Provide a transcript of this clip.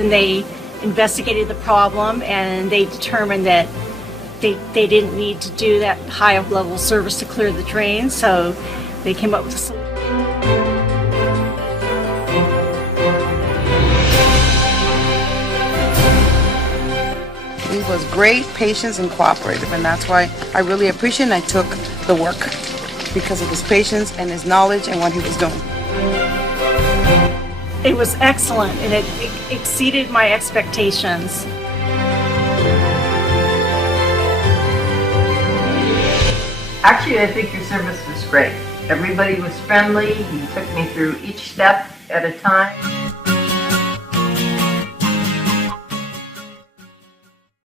And they investigated the problem and they determined that they didn't need to do that high level service to clear the drain, so they came up with a solution. He was great, patient, and cooperative, and that's why I really appreciate and I took the work because of his patience and his knowledge and what he was doing. It was excellent and it exceeded my expectations. Actually, I think your service was great. Everybody was friendly. You took me through each step at a time.